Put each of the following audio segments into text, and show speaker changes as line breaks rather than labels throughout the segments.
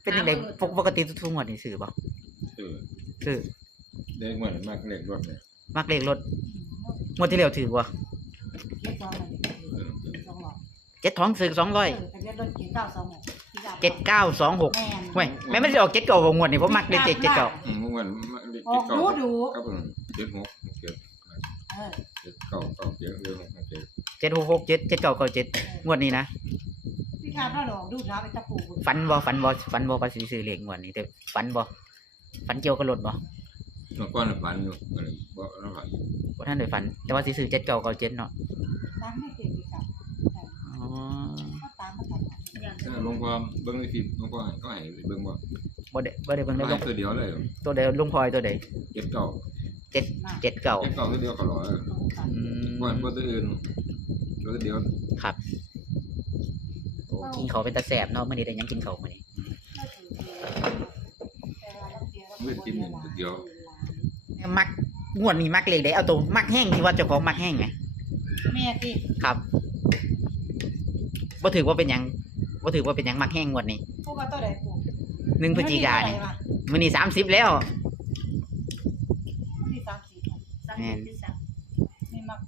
เป็นยังไงปกติทุกงวดนี่ซื้อบ่ซื้อ
เด็กเหมือนมากเล็กรถเนี่ย
มักเลขรถงวดที่แล้วถือบ่เจ็ดท้องซื้อ7926เว้ยแม่ไม่ได้ออก79งวดนี่ผมมักเลข79
เหมือน
ออกดู
ครับผม
76 งวดนี้นะ
พี่ข้าพ่อหลอกดูท้าไปตะปู
ฝันบ่ว่าสิซื้อเลขงวดนี้แต่ฝันเกี่ยวกับรถบ่
เมื่อก่อนฝันอยู่บ่แล้วฝัน
บ่ทันได้ฝันแต่ว่าสิซื้อ7997เนาะ
ตามไม่เก่งพี่ครับ
อ๋อ
ตามมาทัน
หลวงพ่อเบิ่งในคลิปหลวงพ่อก็ให้เบิ่ง
บ่ได้เบิ่งได้ลง
ตัวเดียวเลย
ตัวใดลุงพลอยตัวใด
79ตัวเดียวก็รอบ่ตัวอื่นตัวเดียว
ครับโอ้กินเขาเป็นตาแสบเนาะมื้อนี้ได้ยังกินเขามื้อนี้
มื้อกินตัวเดียว
มักงวดนี้มักเลขได้เอาตัวมักแห้งที่ว่าเจ้าของมักแห้งไง
แม่ติ
ครับบ่ถือว่าเป็นหยังมักแห้งงวดนี้
ปู่ก็ตัวใดปู่
1พฤศจิกายนมื้อนี้30แล้ว
ที่30
แม่น
นี่มัก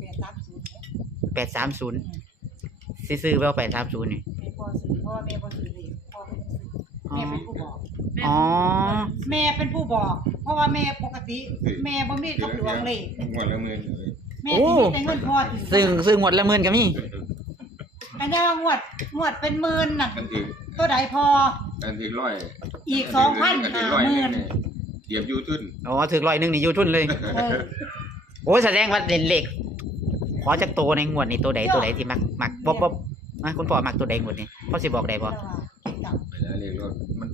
830สิซื้อไว้เอา830นี่
แม่พ่อซื้อเพราะว่าแม่บ่ซื้อเลยพ่อเป็นผู้บอก
อ๋อ
แม่เป็นผู้บอกเพราะว่าแม่ปกติแม่บ่มีกับหลวงเลย
งวดละหมื่น
แม่สิมีแต่เงินพ่อ
ซื้องวดละหมื่นก็มี
อันนั้นงวดเป็นหมื่นน่ะตัวใดพอ
อันที่100
อีก 2,000
เก็บอยู่ทุน
อ๋อถึง100นึงนี่อยู่ทุนเลยโอ้แสดงว่าเล่นเลขขอจักโตในงวดนี้ตัวใดที่มักบ่คุณพ่อมักตัวใดงวดนี้พ่อสิบอกได้บ่
เลขรถมัน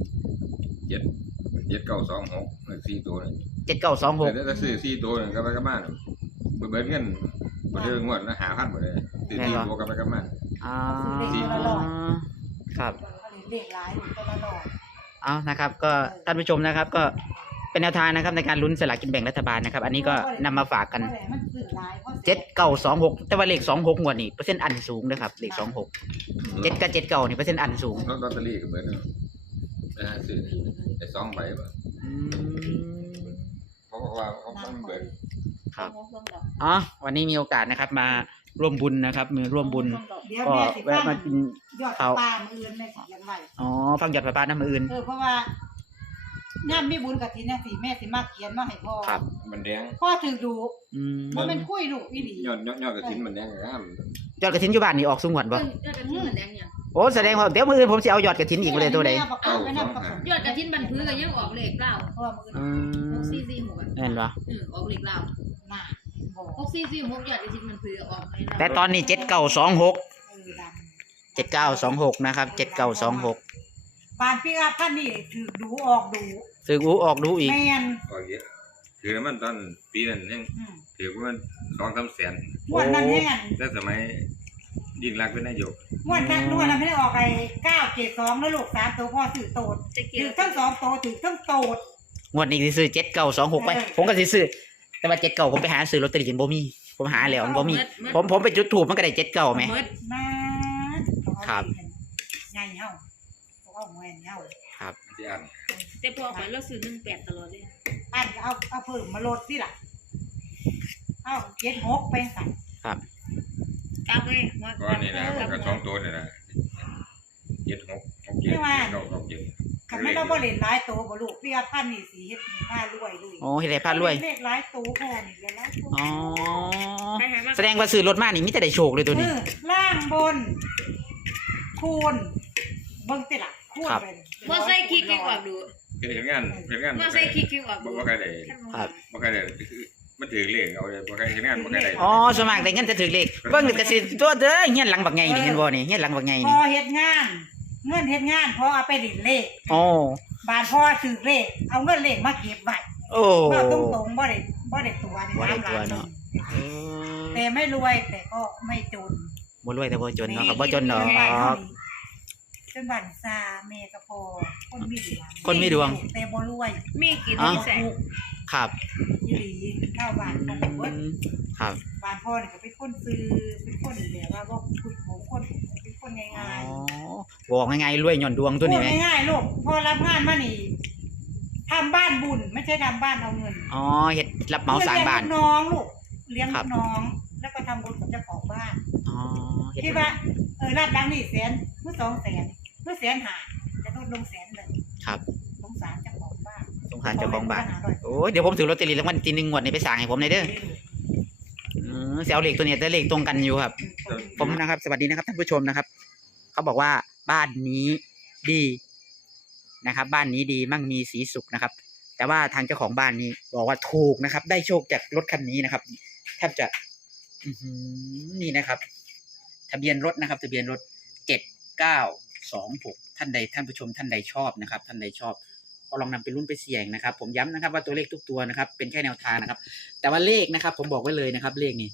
7926 4ตัวนี่
7926
แต่ซื้อ4ตัวนี่ก็ไปกับบ้านเบิดเงินบ่ได้งวดละ 5,000 บ่ได้ซื้อ4ตัวก็ไปกับบ้าน
อ๋อครับ
เลขหลายตัวละร้อย
เอานะครับก็ท่านผู้ชมนะครับก็เป็นแนวทางนะครับในการลุ้นสลากกินแบ่งรัฐบาลนะครับอันนี้ก็นำมาฝากกัน7926แต่ว่าเลข26งวดนี้เปอร์เซ็นต์อันสูงนะครับเลข26 7กับ79นี่เปอร์เซ็นต์อันสูง
ลอตเตอรี่ก็เบิดซื้อได้2ใบบ่เพราะว่าเขาเบิด
ครับอ๋อวันนี้มีโอกาสนะครับมาร่วมบุญนะครับมือร่วมบุญก็แวะมากิน
ข้าวปลามื้ออื่นแม่สิยังไว้
อ๋อฟังยอดปลาน้ำมืออื่น
เพราะว่าย่ามมีบุญกฐินสิแม่สิมาเขียนมาให้พ่อ
ครับมันแดง
พ่อถือดูบ่แม่นคุยลูกอีหลี
ยอดกฐินมันแดงงาม
ยอดกฐินอยู่บ้านนี่ออกสูงหวดบ่โอ้แสดงว่าเดี๋ยวมื้ออื่นผมสิเอายอดกฐินอีกบ่ได้ตัวใด
ยอดกฐินบันพื้นก็ยังออกเลขเปล่า
แม่นบ่
ออกเลขเปล่าน่ะ6446ยอดกฐินบันพื้นออก
แต่ตอนนี้7926นะครับ7926
บ้านพี่อาพันนี่ถือดูออกดู
ออกดูอีก
แม่น
ถือมันตอนปีนั้นยังถือว่า 2-3 แสน
งวดนั้นแห้ง
แต่สมัยยิ่งรักเป็นนายก
งวดนั้นไม่ได้ออกไอ้972แล้วลูก3ตัวพ่อถือโตดถือทั้ง2ตัวถือทั้งโตด
งวดนี้สิซื้อ7926ไปผมก็สิซื้อแต่ว่า79ผมไปหาซื้อลอตเตอรี่บ่มีผมหาแล้วมันบ่มีผมไปจุดธูปมันก็ได้79แหมครับ
ใหญ่เฮาเอาแม่นเฮา
ครับ
แต่พอข่อยเราซื้อ18ตลอดเลย
อันเอาเพิ่มมาลดสิล่ะเอา76ไปใส่
ครับ
กลับเลย
ก็นี่นะก็2ตัวนี่นะ76
คันไม่ต้องบ่เล่นหลายตัวบ่ลูกพี่อาพันนี่สิเฮ็ดพารวยเลย
อ๋อเฮ็ดให้พารวย
เลขหลายตัวพอนี่เรียนหลายตัว
อ๋อแสดงว่าซื้อรถมานี่มีแต่ได้โชคเลยตัวนี้
ล่างบนคูณเบิ่งติล่ะคูณเป็น
บ่ใส่คลิกออกดู
เฮ็ดงาน
บ่ใส่คลิกออก
บ่ใครได้
ครับ
บ่ใครได้มันถือเลขเอาเลยบ่ใครเฮ็ดงานบ่ใครได้
อ๋อส่วนมากได้เงินจะถือเลขเบิ่งก็สิตัวเด้อเฮียนหลังบักใหญ่นี่เห็นบ่นี่เฮียนหลังบักใหญ่นี่
พอเฮ็ดงานเงินเฮ็ดงานพอเอาไปเล่นเลข
อ๋
อบาทพอถือเลขเอาเงินเลขมาเก็บไว้
โอ้
บ่ตรงๆบ่ได้ตัวนี่
เนาะ
แต่ไม่รวยแต่ก็ไม่จน
บ่รวยแต่บ่จนเนาะก็บ่จนดอก
จนบั่นซาแม่ก็พอคนมี
ดวง
แต่บ่รวย
มีกินมีแสง
ครับ
อีหลีเข้าบ้านของเบิด
ครับ
บ้านพ่อนี่ก็เป็นคนซื้อเป็นคนแบบว่าบ่คุยของคนเป็นคนคนง่
อ๋อ
ายๆ
บอกง่ายๆรวยหย่อนดวงตัวนี้ไหม
พูดง่ายๆลูกพอรับงานมานี่ทำบ้านบุญไม่ใช่ทำบ้านเอาเงิน
อ๋อเฮ็ดรับเหมาสร้างบ้าน
เลี้ยงลูกน้องลูกเลี้ยง
ครั
ลู
บ
กน้อง แล้วก็ทำบุญกับเจ้าของบ้าน
อ๋อเฮ็ด
คิดว่ารับดังนี่100,000เมื่อ200,000เมื่อ150,000จะลดลง100,000
ครับ
สงสารเจ้าของบ้าน
สงสารเจ้าของบ้าน
ขให้
โอ้ยเดี๋ยวผมถือลอตเตอรี่รางวัลที่1งวดนี้ไปสั่งให้ผมหน่อยเด้อเสียเอาเลขตัวเนี้ยแต่เลขตรงกันอยู่ครับ ผมนะครับ สวัสดีนะครับท่านผู้ชมนะครับ เขาบอกว่าบ้านนี้ดีนะครับ บ้านนี้ดีมั่งมีสีสุขนะครับ แต่ว่าทางเจ้าของบ้านนี้บอกว่าถูกนะครับ ได้โชคจากรถคันนี้นะครับ แทบจะ นี่นะครับ ทะเบียนรถนะครับ ทะเบียนรถ7926ท่านใดท่านผู้ชมท่านใดชอบนะครับ ท่านใดชอบก็ลองนำไปลุ้นไปเสี่ยงนะครับ ผมย้ำนะครับว่าตัวเลขทุกตัวนะครับ เป็นแค่แนวทางนะครับ แต่ว่าเลขนะครับ ผมบอกไว้เลยนะครับ เลขนี้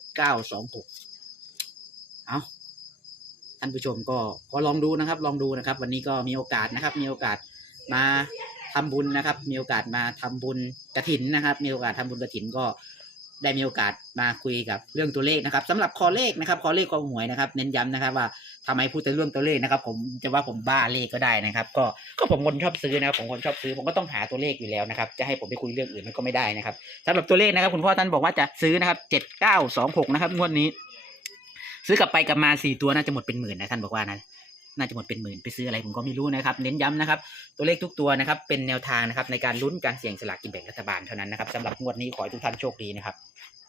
7926เอาท่านผู้ชมก็ลองดูนะครับ ลองดูนะครับ วันนี้ก็มีโอกาสนะครับ มีโอกาสมาทำบุญนะครับ มีโอกาสมาทำบุญกฐินนะครับ มีโอกาสทำบุญกฐินก็ได้มีโอกาสมาคุยกับเรื่องตัวเลขนะครับสำหรับคอเลขนะครับคอเลขกองหวยนะครับ เน้นย้ำนะครับว่าทำไมพูดแต่เรื่องตัวเลขนะครับ ผมจะว่าผมบ้าเลขก็ได้นะครับ ก็ผมคนชอบซื้อนะครับผมคนชอบซื้อผมก็ต้องหาตัวเลขอยู่แล้วนะครับ จะให้ผมไปคุยเรื่องอื่นมันก็ไม่ได้นะครับสำหรับตัวเลขนะครับคุณพ่อท่านบอกว่าจะซื้อนะครับ7926นะครับงวดนี้ ซื้อกลับไปกลับมา4ตัวน่าจะหมดเป็นหมื่นนะท่านบอกว่านะน่าจะหมดเป็นหมื่นไปซื้ออะไรผมก็ไม่รู้นะครับ เน้นย้ำนะครับ ตัวเลขทุกตัวนะครับ เป็นแนวทางนะครับในการลุ้นการเสี่ยงสลากกินแบ่งรัฐบาลเท่านั้นนะครับสำหรับงวดนี้ขอให้ทุกท่านโชคดีนะครับ